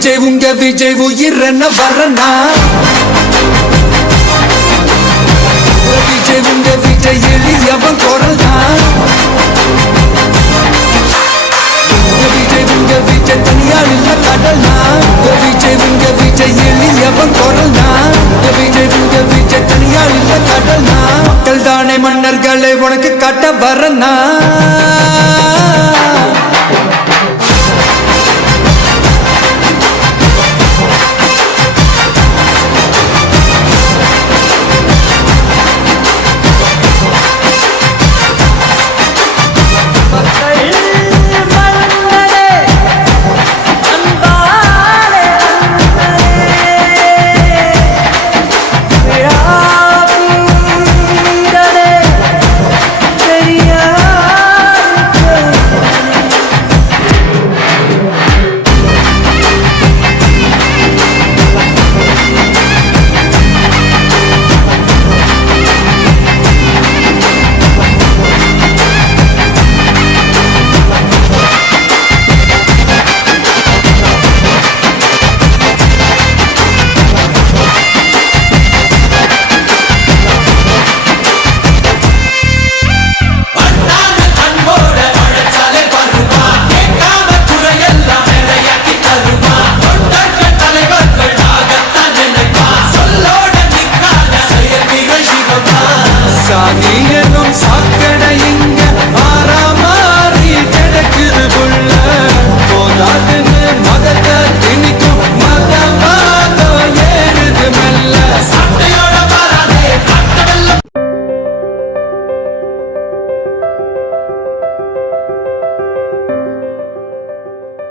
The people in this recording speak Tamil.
விஜய் உங்க விஜய் உயிர் என்ன வரனா விஜய் உங்க விஜய் எளியவன் குரல் தான் விஜய் உங்க விஜய் தனியால் இல்ல கடல்னா விஜய் உங்க விஜய் எளியவன் குரல் தான் விஜய் உங்க விஜய் தனியால் இல்ல கடல்னா மக்கள் தானே மன்னர்களை உனக்கு காட்ட வரனா